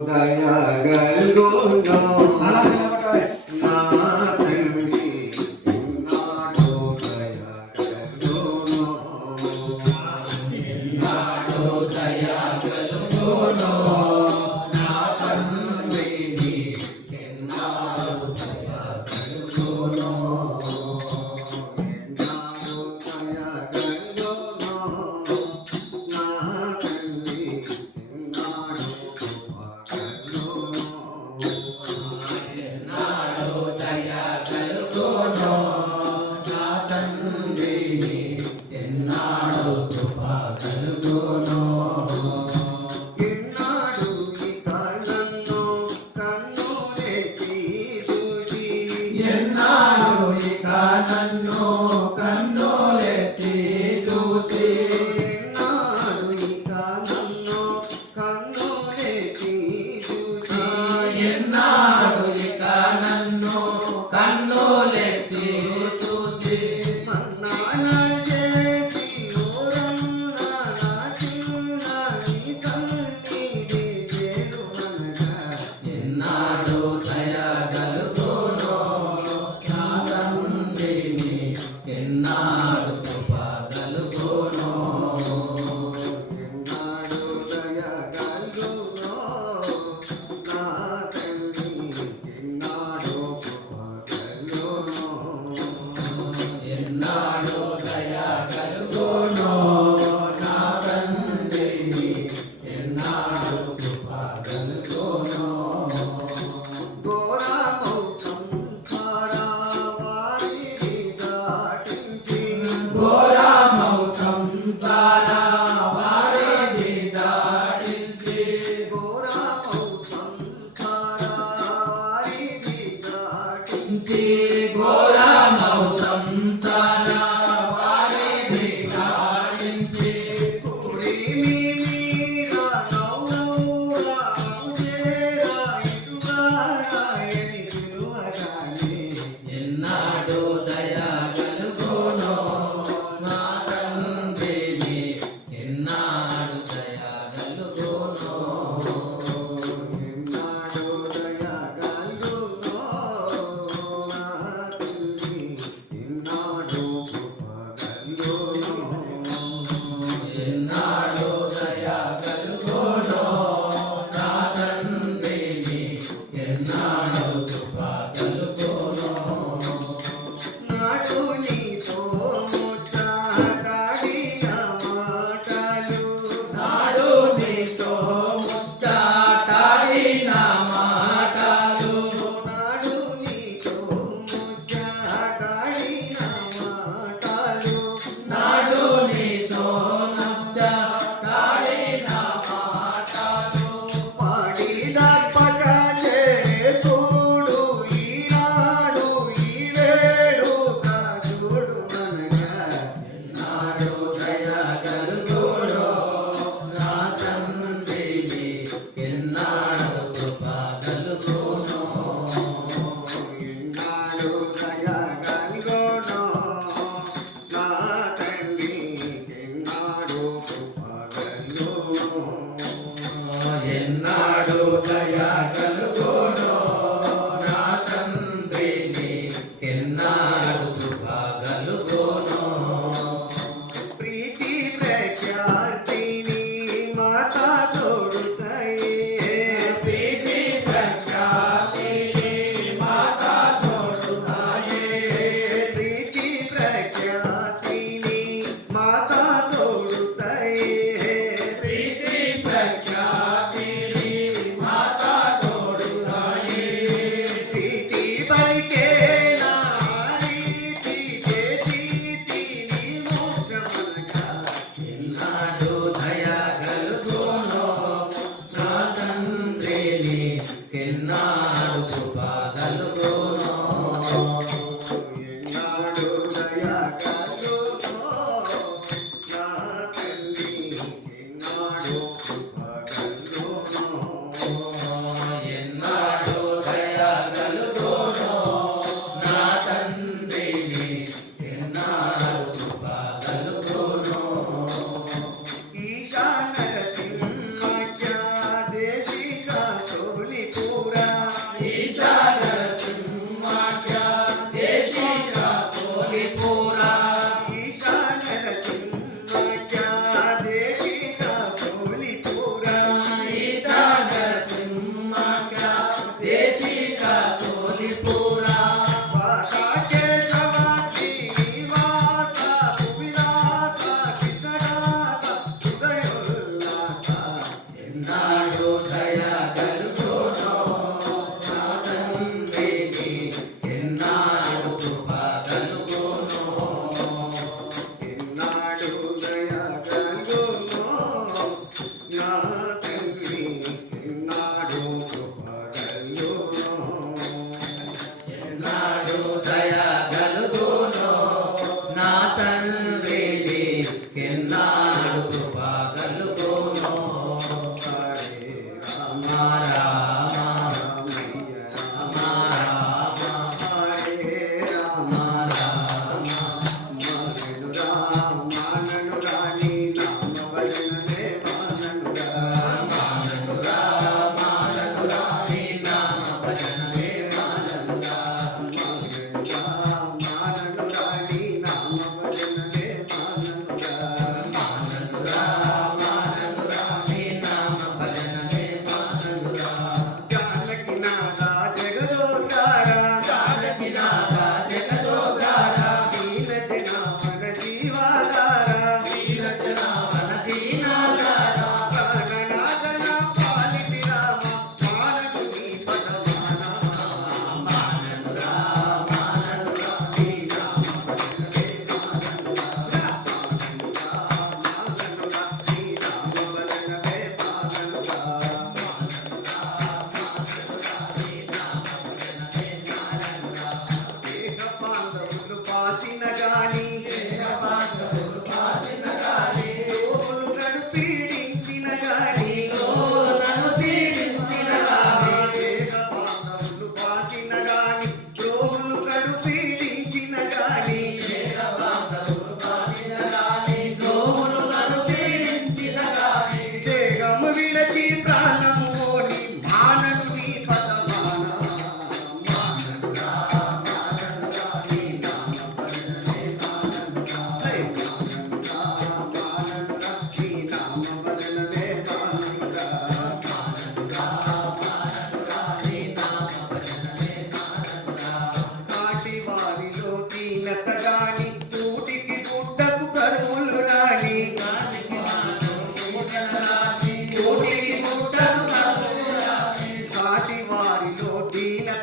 దయగల్గునో అలా నిలబడాలి. నా తండ్రి ఎన్నాడో దయగల్గునో ఎన్నాడో దయగలుగునో నా తండ్రిని ఎన్నాడో దయగలుగునో ఎన్నాడో దయగల్గునో నా తండ్రి ఎన్నాడో ఎన్నాడో దయగలుగునో నా తండ్రిని ఎన్నాడో కృప కలుగునో ఎన్నాడు ఇక నన్ను కన్నులెత్తి చూచి ఎన్నాడో ఇక నన్ను కన్నులెత్తి చూసి ఎన్నాడు ఇక నన్ను కన్నులెత్తి చూచి ఎన్నాడు ఇక నన్ను కన్నులెత్తి చూసి మన్నాన చేసి ఓరన్నా నాచునని సన్నిధి చేరువనగా ఎన్నాడు దయగలుగునో నా తండ్రిని ఎన్నాడు కృప కలుగునో ఎన్నాడు దయగల్గునో నా తండ్రి ఎన్నాడో కృపగల్గునో ఎన్నాడు దయగలుగునో నా తండ్రిని ఎన్నాడు కృప కలుగునో ఘోరమౌ సంసార వారిని దాటించి ఘోరమౌ సంసార వారిని దాటించి ఘోరమౌ సంసార వారిని దాటించి ఘోరమౌ సంసార వారిని దాటించి పురిమి మీద నవ్వుల అంజేరా ఇటువారాయని పిలువగానే ఎన్నాడు దయగలుగునో నా తండ్రిని ఎన్నాడు దయగలుగునో ఎన్నాడు దయగల్గునో నా తండ్రి ఎన్నాడో కృపగల్గునో ఎన్నాడు దయగలుగునో నా తండ్రిని ఎన్నాడు కృప కలుగునో నాటు నీతో ముచ్చటాడిన మాటలు నాడు నీతో ముచ్చటాడిన మాటలు నాడు నీతో ముచ్చటాడిన మాటలు నాడు నీతో ముచ్చటాడిన మాటలు పాడి దర్పక చేతుడు ఈనాడు ఈ వేడుక చూడు మనగా ఎన్నాడు దయగలుగునో నా తండ్రిని ఎన్నాడు కృప కలుగునో ఎన్నాడు దయగల్గునో నా తండ్రి ఎన్నాడు కృపగల్గునో ఎన్నాడు దయగలుగునో నా తండ్రిని ఎన్నాడు కృప కలుగునో ప్రీతి ప్రఖ్యాతిని మాత తోడుతాయే ప్రీతి ప్రఖ్యాతిని మాత తోడుతాయే ప్రీతి ప్రఖ్యాతిని మాత తోడుతాయే ప్రీతి ప్రఖ్యాతిని మాత తోడుతాయే ప్రీతి పలికే నా రీతి చేతి మోక్షమనగా ఎన్నాడు దయగలుగునో నా తండ్రిని ఎన్నాడు కృప కలుగునో ఎన్నాడు దయగల్గునో నా తండ్రి ఎన్నాడు కృపగల్గునో ఎన్నాడు దయగలుగునో నా తండ్రిని ఎన్నాడు కృప కలుగునో ఈశాన సింహ దేశిక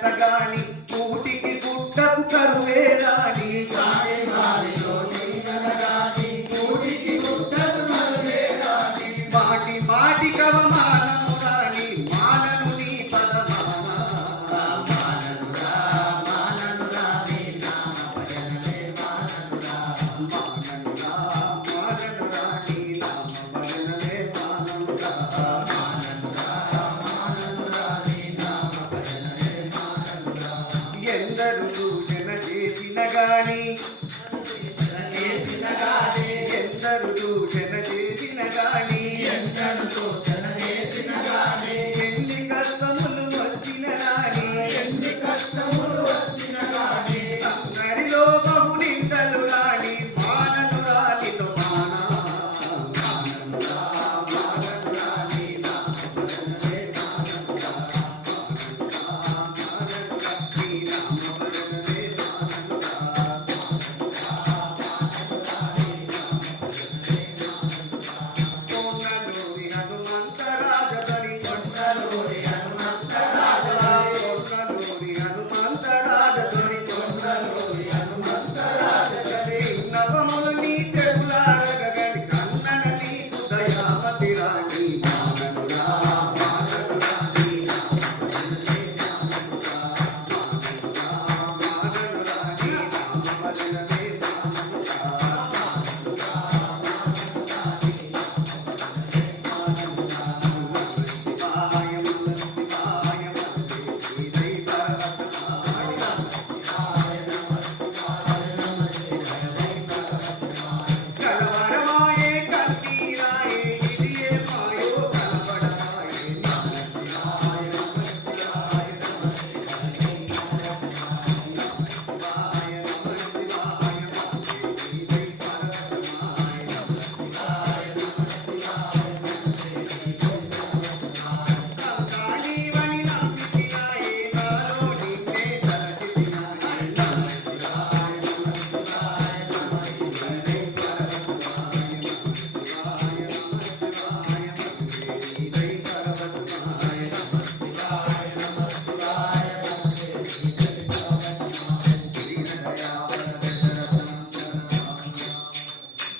ఘనత గాని కూటికి గుట్టకు కరువే రాని వాడి వారిలో నీలగాని కూడికి గుట్టకు మరువే రాని మాటి మాటి కవమానము రాని మానను నీ పదమాన మాననురా మాననురా నీ నామ భజనమే మాననురా మాననురా మాననురా నీ నామ భజనమే మాననురా మాననురా మాననురా నీ నామ భజనమే మాననురా ఎందరు సూచన చేసిన గాని